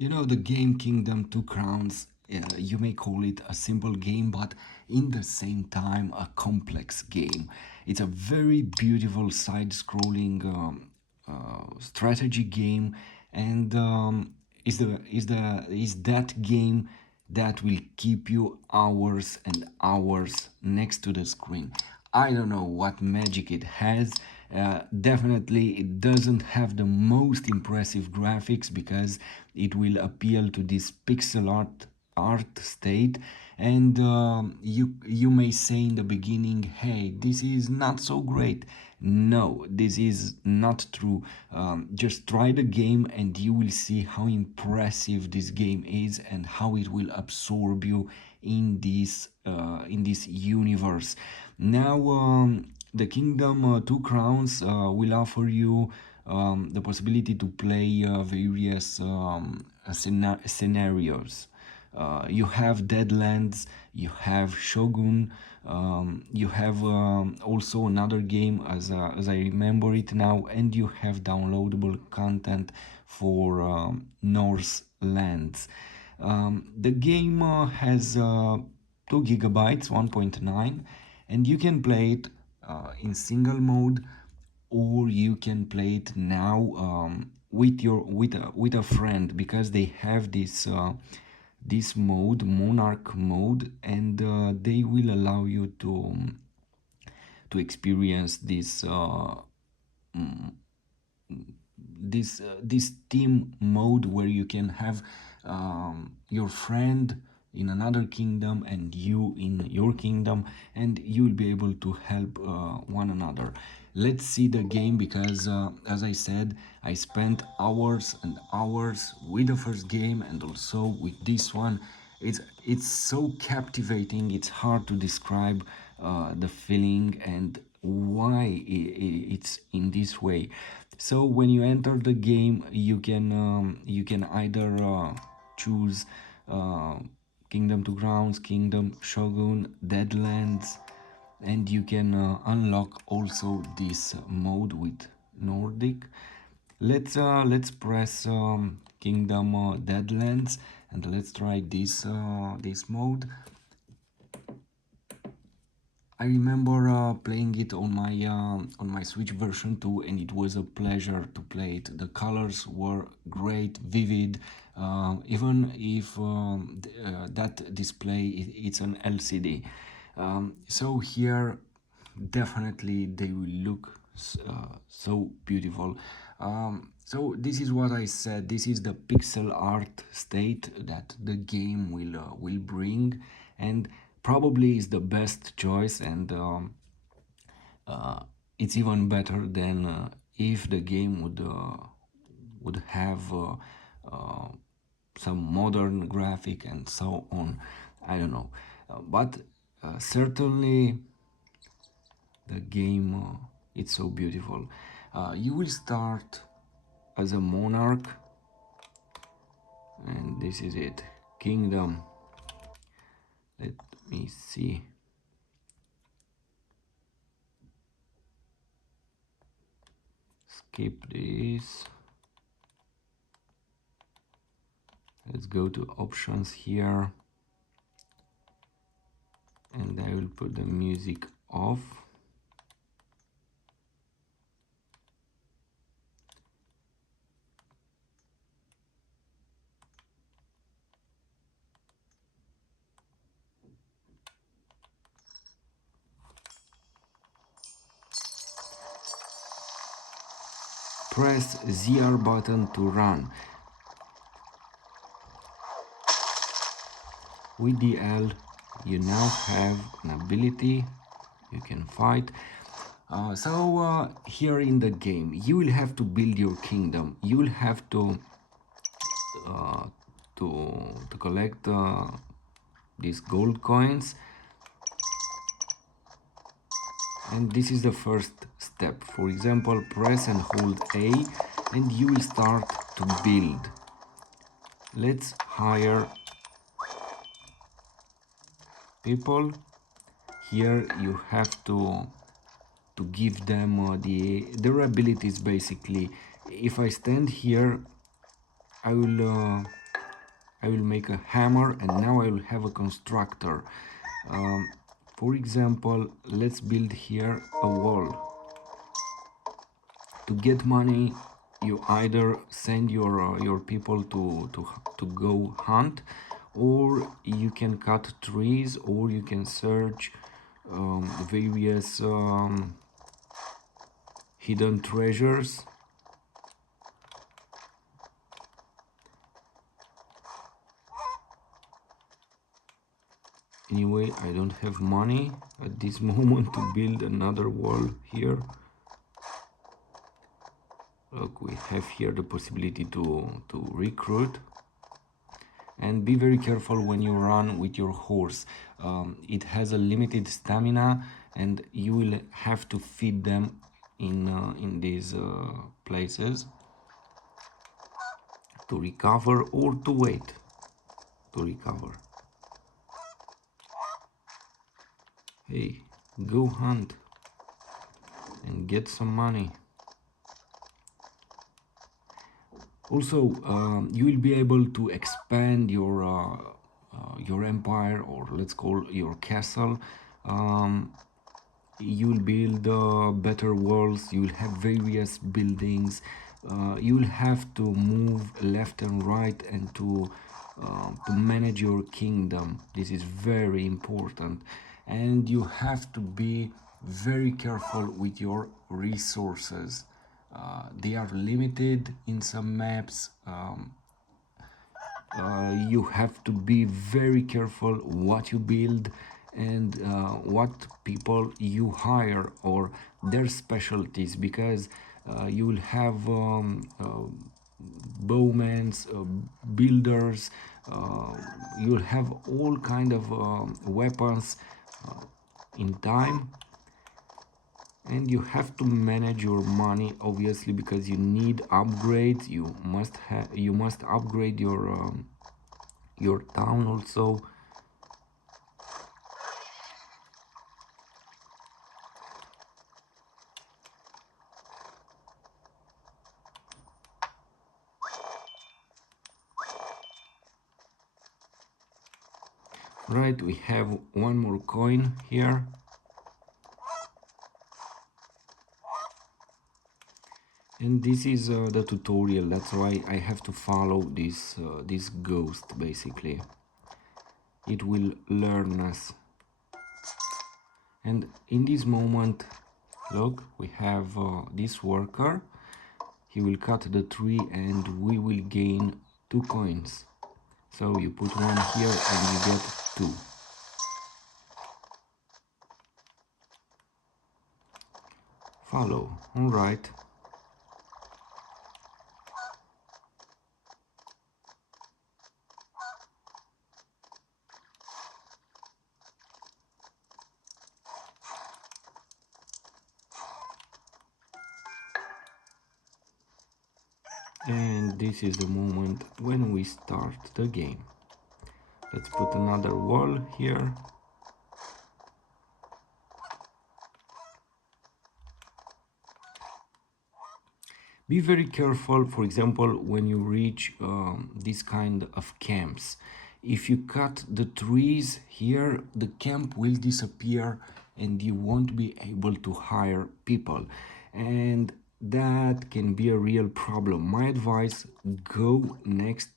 You know, the game Kingdom Two Crowns, you may call it a simple game, but in the same time, a complex game. It's a very beautiful side-scrolling strategy game, and is that game that will keep you hours and hours next to the screen. I don't know what magic it has. Definitely, it doesn't have the most impressive graphics because it will appeal to this pixel art state, and you may say in the beginning, hey, this is not so great. No, this is not true. Just try the game and you will see how impressive this game is and how it will absorb you in this universe. Now, the Kingdom Two Crowns will offer you the possibility to play various scenarios. You have Deadlands, you have Shogun, you have also another game as I remember it now, and you have downloadable content for Norse lands. The game has 2 gigabytes, 1.9, and you can play it in single mode, or you can play it now with a friend, because they have this mode, monarch mode, and they will allow you to experience this team mode where you can have your friend in another kingdom and you in your kingdom, and you will be able to help one another. Let's see the game, because as I said, I spent hours and hours with the first game and also with this one. It's so captivating, it's hard to describe the feeling and why it's in this way. So when you enter the game, you can either choose uh, Kingdom to Grounds, Kingdom, Shogun, Deadlands, and you can unlock also this mode with Nordic. Let's press Kingdom Deadlands, and let's try this mode. I remember playing it on my Switch version 2, and it was a pleasure to play it. The colors were great, vivid, even if that display it's an LCD. So here, definitely they will look so beautiful. So this is what I said. This is the pixel art state that the game will bring, and probably is the best choice, and uh, it's even better than if the game would have uh, some modern graphic and so on. I don't know, but certainly the game it's so beautiful. You will start as a monarch, and this is it, kingdom. Let me see. Skip this. Let's go to options here, and I will put the music off. Press ZR button to run. With the L, you now have an ability, you can fight. Here in the game, you will have to build your kingdom. You will have uh, to collect these gold coins, and this is the first step. For example, press and hold A, and you will start to build. Let's hire people. Here you have to give them their abilities. Basically, if I stand here, I will I will make a hammer, and now I will have a constructor. For example, let's build here a wall. To get money, you either send your people to go hunt, or you can cut trees, or you can search various hidden treasures. Anyway, I don't have money at this moment to build another wall here. Look, we have here the possibility to recruit. And be very careful when you run with your horse. It has a limited stamina, and you will have to feed them in these places to recover, or to wait to recover. Hey, go hunt and get some money. Also, you will be able to expand your empire, or let's call your castle. You will build better walls. You will have various buildings. You will have to move left and right, and to manage your kingdom. This is very important, and you have to be very careful with your resources. They are limited in some maps. You have to be very careful what you build, and what people you hire, or their specialties, because you will have bowmen, builders, you'll have all kind of weapons in time. And you have to manage your money, obviously, because you need upgrades. You must upgrade your town also. Right, we have one more coin here. And this is the tutorial. That's why I have to follow this ghost. Basically, it will learn us. And in this moment, look, we have this worker. He will cut the tree, and we will gain 2 coins. So you put one here and you get 2. Follow. All right. And this is the moment when we start the game. Let's put another wall here. Be very careful, for example, when you reach this kind of camps. If you cut the trees here, the camp will disappear, and you won't be able to hire people. And that can be a real problem. My advice, go next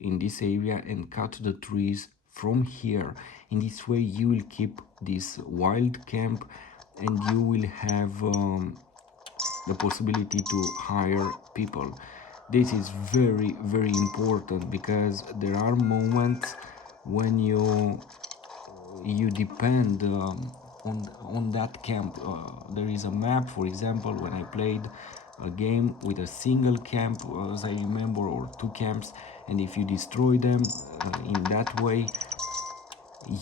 in this area and cut the trees from here. In this way you will keep this wild camp, and you will have the possibility to hire people. This is very, very important, because there are moments when you depend on that camp. There is a map, for example, when I played a game with a single camp, as I remember, or 2 camps, and if you destroy them in that way,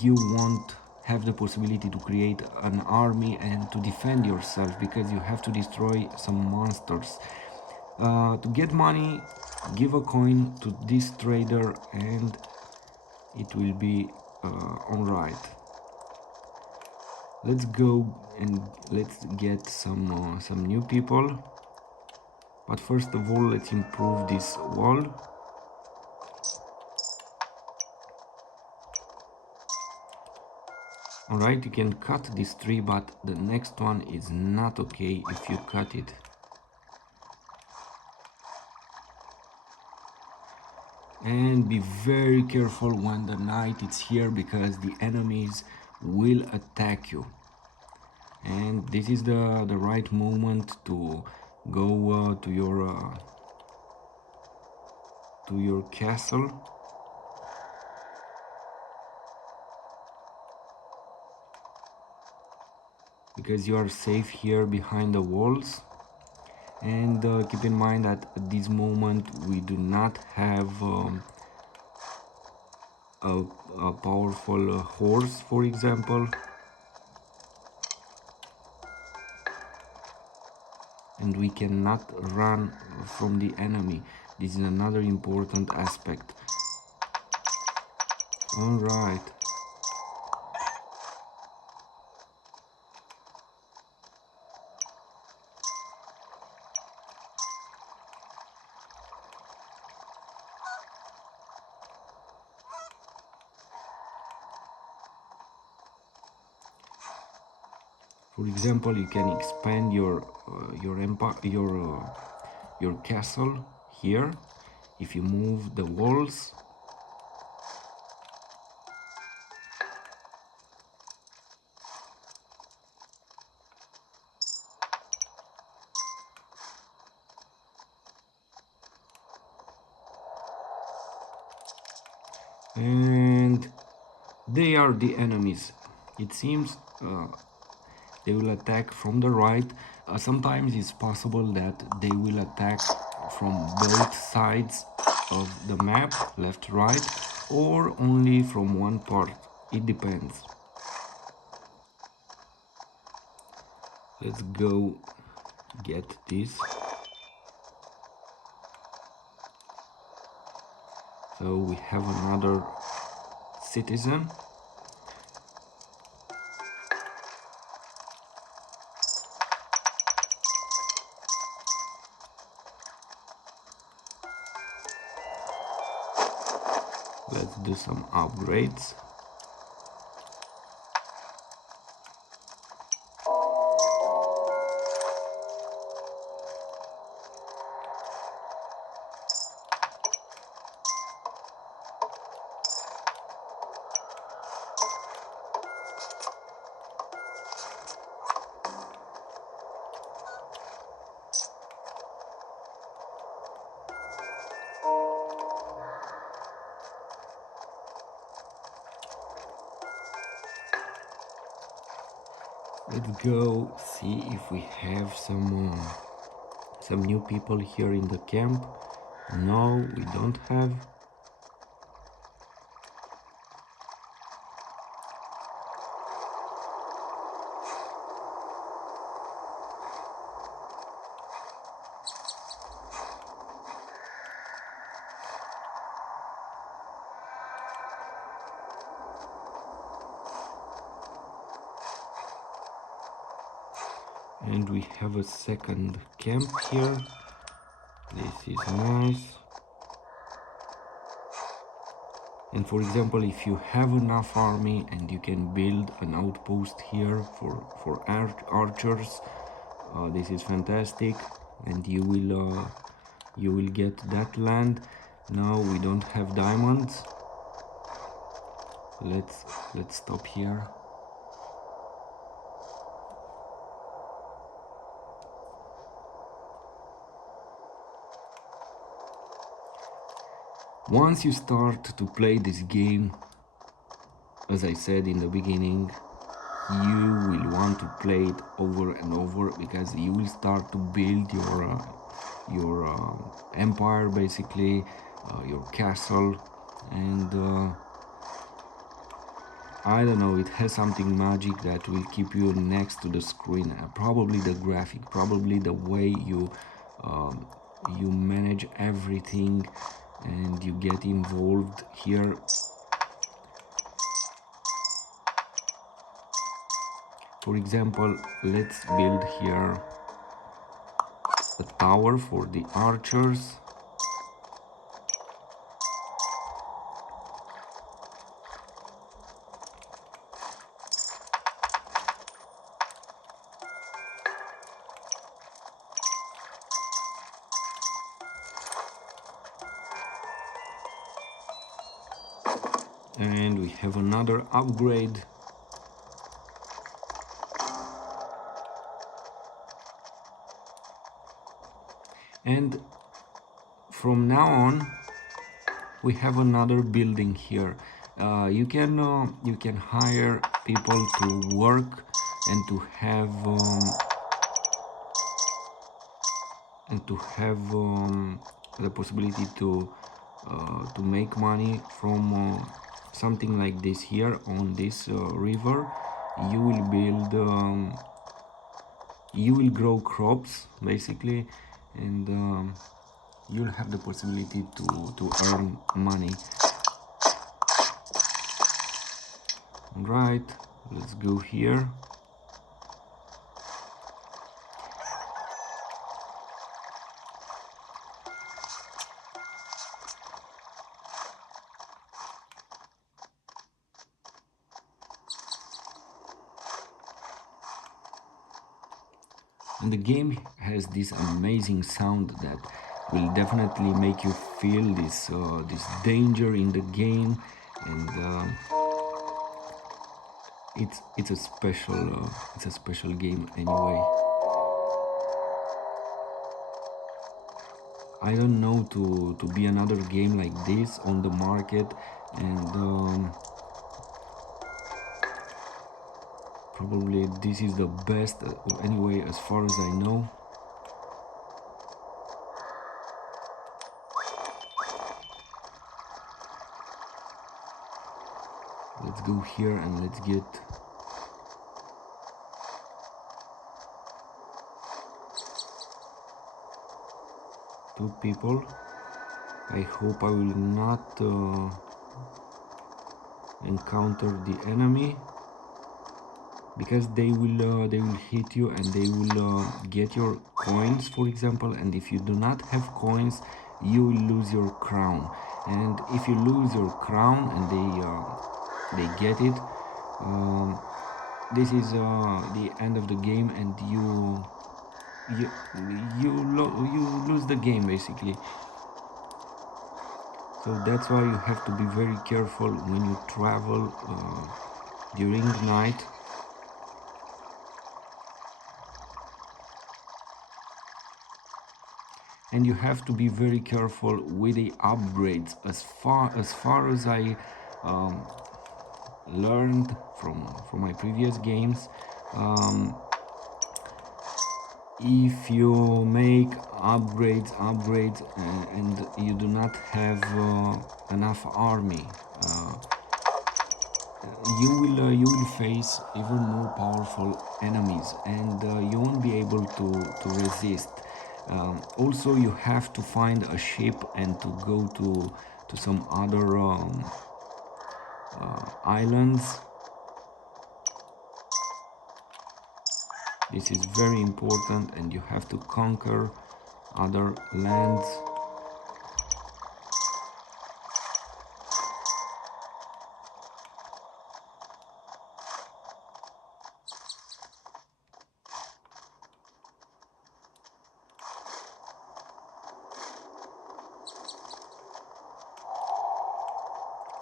you won't have the possibility to create an army and to defend yourself, because you have to destroy some monsters. To get money, give a coin to this trader, and it will be alright. Let's go and let's get some new people. But first of all, let's improve this wall. Alright, you can cut this tree, but the next one is not okay if you cut it. And be very careful when the night is here, because the enemies will attack you. And this is the right moment to go to your castle. Because you are safe here behind the walls. And keep in mind that at this moment we do not have a, a powerful horse, for example, and we cannot run from the enemy. This is another important aspect. All right. For example, you can expand your castle here if you move the walls. And they are the enemies. It seems they will attack from the right. Sometimes it's possible that they will attack from both sides of the map, left, right, or only from one part. It depends. Let's go get this. So we have another citizen. Let's do some upgrades. Let's go see if we have some new people here in the camp. No, we don't have. And we have a second camp here. This is nice. And for example, if you have enough army and you can build an outpost here for archers, this is fantastic, and you will get that land. Now we don't have diamonds. Let's stop here. Once you start to play this game, as I said in the beginning, you will want to play it over and over, because you will start to build your empire, basically, your castle, and I don't know, it has something magic that will keep you next to the screen. Probably the graphic, probably the way you manage everything and you get involved here. For example, let's build here a tower for the archers. And we have another upgrade. And from now on we have another building here. You can hire people to work and to have the possibility to make money from something like this. Here on this river you will build you will grow crops basically, and you'll have the possibility to earn money. Right, let's go here. And the game has this amazing sound that will definitely make you feel this danger in the game, and it's a special game anyway. I don't know to be another game like this on the market, and probably this is the best anyway as far as I know. Let's go here and let's get two people. I hope I will not encounter the enemy, because they will hit you and they will get your coins, for example. And if you do not have coins, you will lose your crown. And if you lose your crown and they get it, this is the end of the game, and you you lose the game basically. So that's why you have to be very careful when you travel during the night. And you have to be very careful with the upgrades. As far as I learned from my previous games, if you make upgrades and you do not have enough army, you will face even more powerful enemies, and you won't be able to resist. Also, you have to find a ship and to go to some other islands. This is very important, and you have to conquer other lands.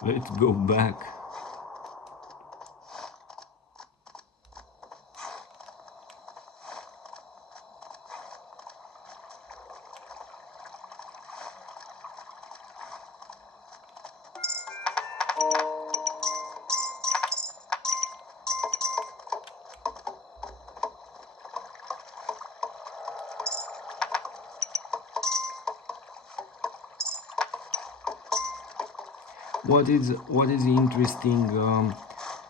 Let's go back. What is interesting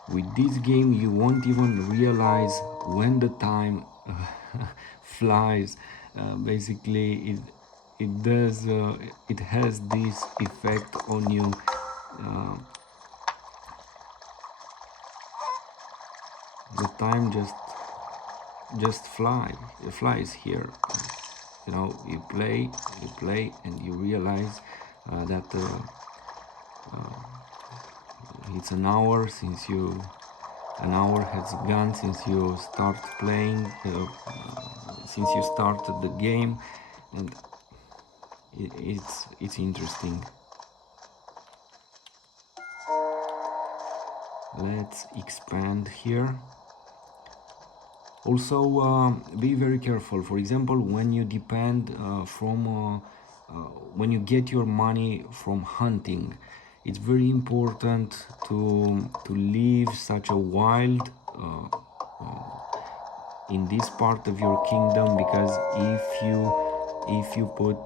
with this game, you won't even realize when the time flies. Basically, it has this effect on you. Uh, the time just flies here. You know, you play, and you realize that it's an hour has gone since you start playing, since you started the game, and it's interesting. let's expand here. Also, be very careful. For example, when you depend when you get your money from hunting, it's very important to leave such a wild in this part of your kingdom, because if you put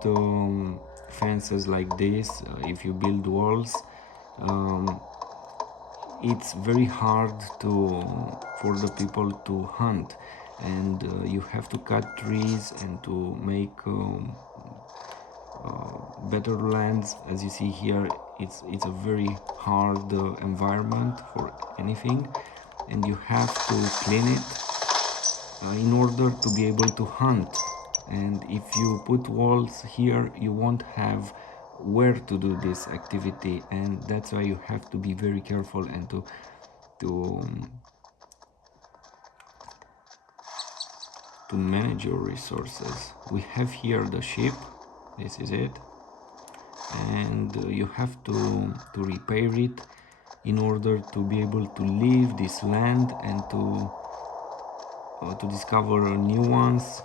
fences like this, if you build walls, um, it's very hard for the people to hunt, and you have to cut trees and to make better lands. As you see here, it's a very hard environment for anything, and you have to clean it in order to be able to hunt. And if you put walls here, you won't have where to do this activity, and that's why you have to be very careful and to to manage your resources. We have here the sheep, this is it, and you have to repair it in order to be able to leave this land and to discover new ones.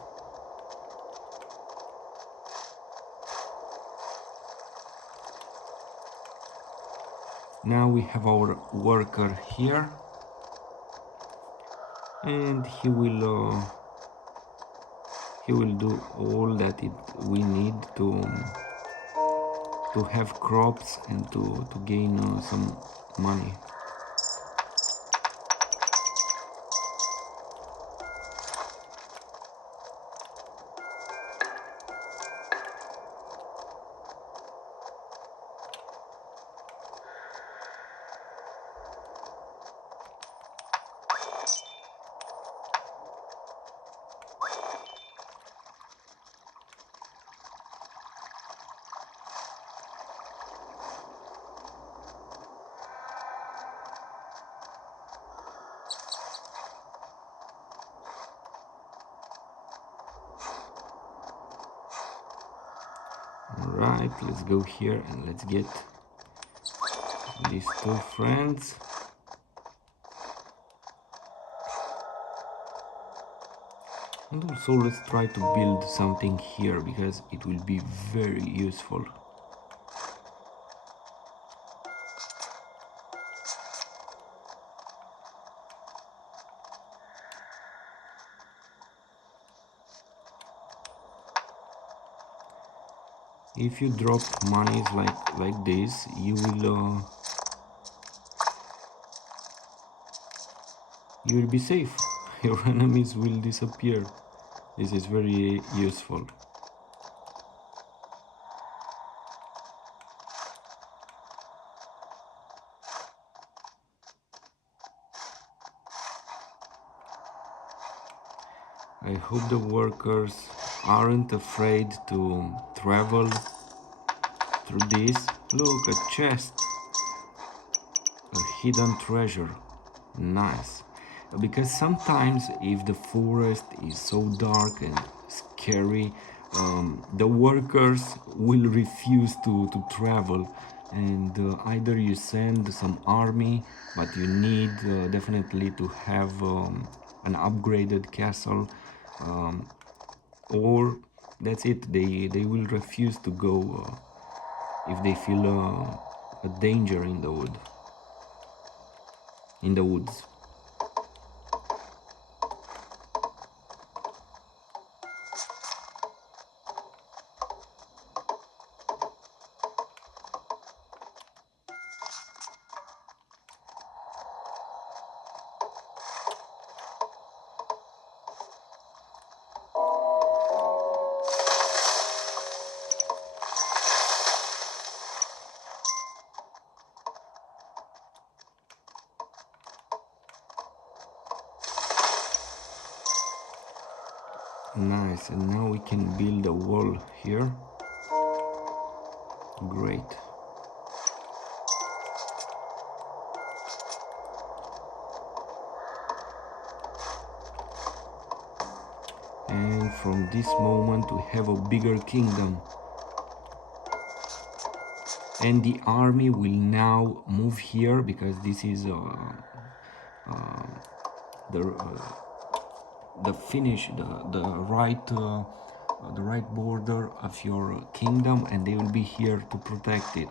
Now we have our worker here, and he will do all that we need to have crops and to gain some money. Alright, let's go here and let's get these two friends. And also let's try to build something here, because it will be very useful. If you drop monies like this, you will be safe. Your enemies will disappear. This is very useful. I hope the workers aren't afraid to travel through this. Look, a chest, a hidden treasure. Nice. Because sometimes if the forest is so dark and scary, the workers will refuse to travel, and either you send some army, but you need definitely to have an upgraded castle, or that's it, they will refuse to go if they feel a danger in the woods. Nice, and now we can build a wall here. Great. And from this moment we have a bigger kingdom. And the army will now move here, because this is the finish, the right border of your kingdom, and they will be here to protect it.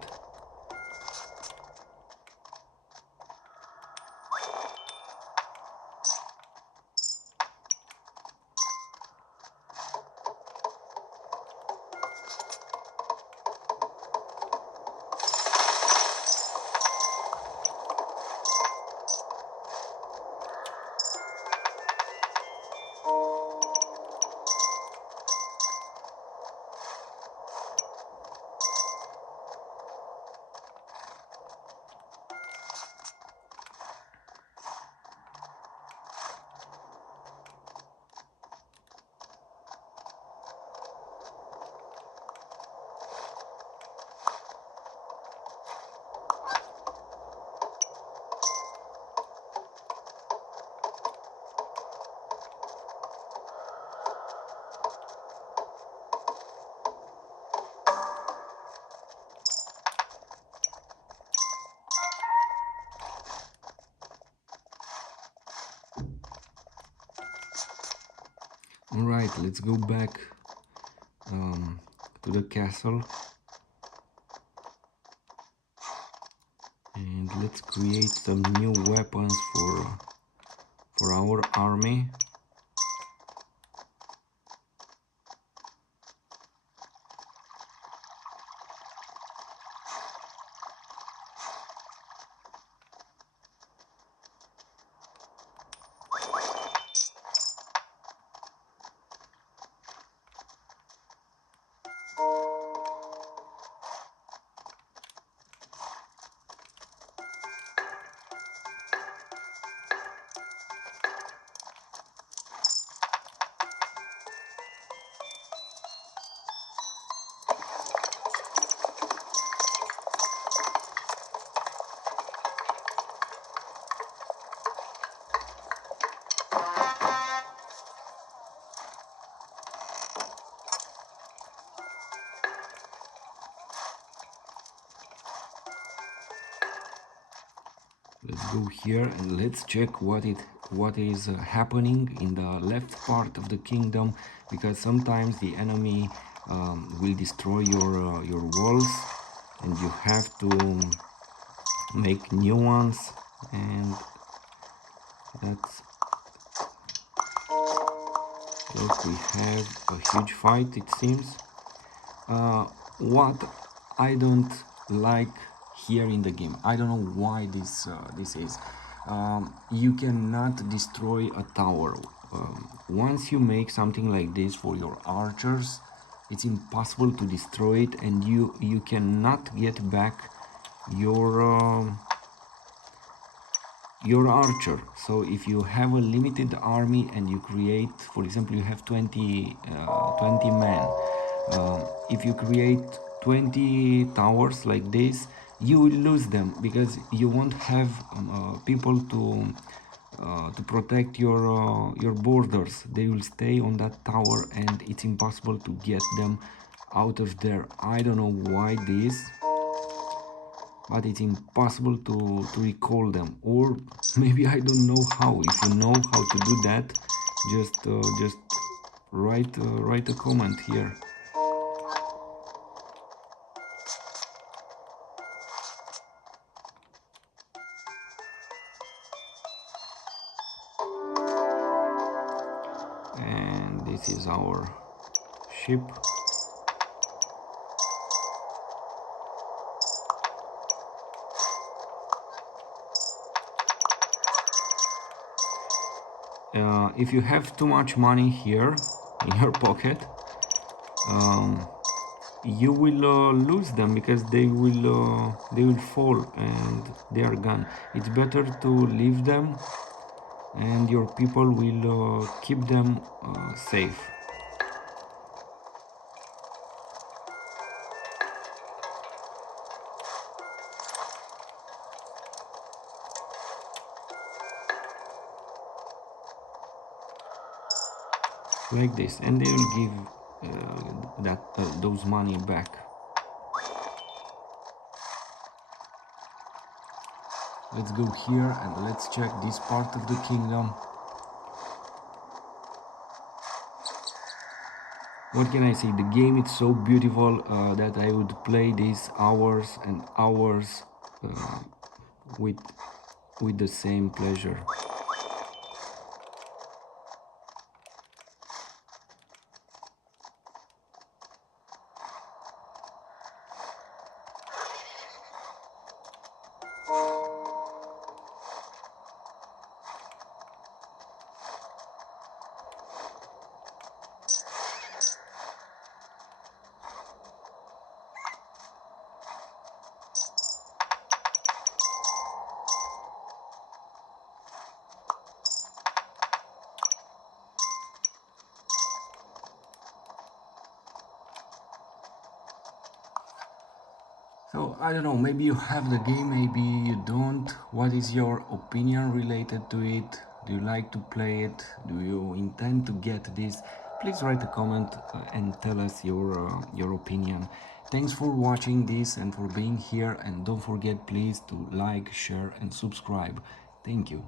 All right, let's go back to the castle, and let's create some new weapons for our army. Let's go here and let's check what is happening in the left part of the kingdom, because sometimes the enemy will destroy your walls, and you have to make new ones. And that's, look, we have a huge fight, it seems. What I don't like here in the game, I don't know why this is. You cannot destroy a tower. Once you make something like this for your archers, it's impossible to destroy it, and you cannot get back your archer. So if you have a limited army and you create, for example, you have 20 men, if you create 20 towers like this, you will lose them, because you won't have people to protect your borders. They will stay on that tower, and it's impossible to get them out of there. I don't know why this, but it's impossible to recall them, or maybe I don't know how. If you know how to do that, just write a comment here. And this is our ship. If you have too much money here in your pocket, you will lose them, because they will fall and they are gone. It's better to leave them, and your people will keep them safe. Like this, and they will give those money back. Let's go here and let's check this part of the kingdom. What can I say? The game is so beautiful that I would play this hours and hours uh, with the same pleasure. So I don't know, maybe you have the game, maybe you don't. What is your opinion related to it? Do you like to play it? Do you intend to get this? Please write a comment and tell us your opinion. Thanks for watching this and for being here, and don't forget please to like, share and subscribe. Thank you.